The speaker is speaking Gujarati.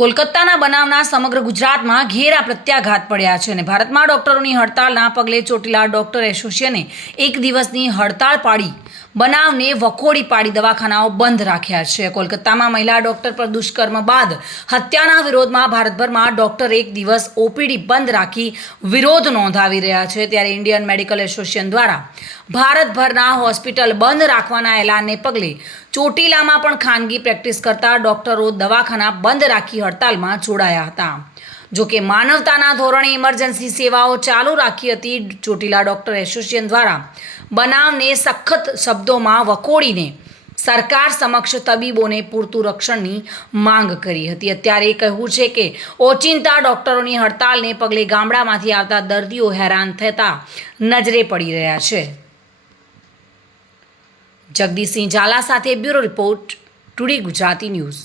કોલકાતાના બનાવના સમગ્ર ગુજરાતમાં ઘેરા પ્રત્યાઘાત પડ્યા છે અને ભારતમાં ડોક્ટરોની હડતાળના પગલે ચોટીલા ડોક્ટર એસોસિએશને એક દિવસની હડતાળ પાડી બનાવને વખોડી પાડી દવાખાનાઓ બંધ રાખ્યા છે। કોલકાતામાં મહિલા ડોક્ટર પર દુષ્કર્મ બાદ હત્યાના વિરોધમાં ભારતભરમાં ડોક્ટર એક દિવસ ઓપીડી બંધ રાખી વિરોધ નોંધાવી રહ્યા છે। ત્યારે ઇન્ડિયન મેડિકલ એસોસિએશન દ્વારા ભારતભરના હોસ્પિટલ બંધ રાખવાના એલાનને પગલે ચોટીલામાં પણ ખાનગી પ્રેક્ટિસ કરતા ડોક્ટરો દવાખાના બંધ રાખી હડતાલમાં જોડાયા હતા। જોકે માનવતાના ધોરણે ઇમરજન્સી સેવાઓ ચાલુ રાખી હતી। ચોટીલા ડોક્ટર એસોસિએશન દ્વારા બનાવને સખત શબ્દોમાં વખોડીને સરકાર સમક્ષ તબીબોને પૂરતું રક્ષણની માંગ કરી હતી। અત્યારે કહેવું છે કે ઓચિંતા ડોક્ટરોની હડતાલને પગલે ગામડામાંથી આવતા દર્દીઓ હેરાન થતા નજરે પડી રહ્યા છે। જગદીશસિંહ ઝાલા સાથે bureau report, today Gujarati news.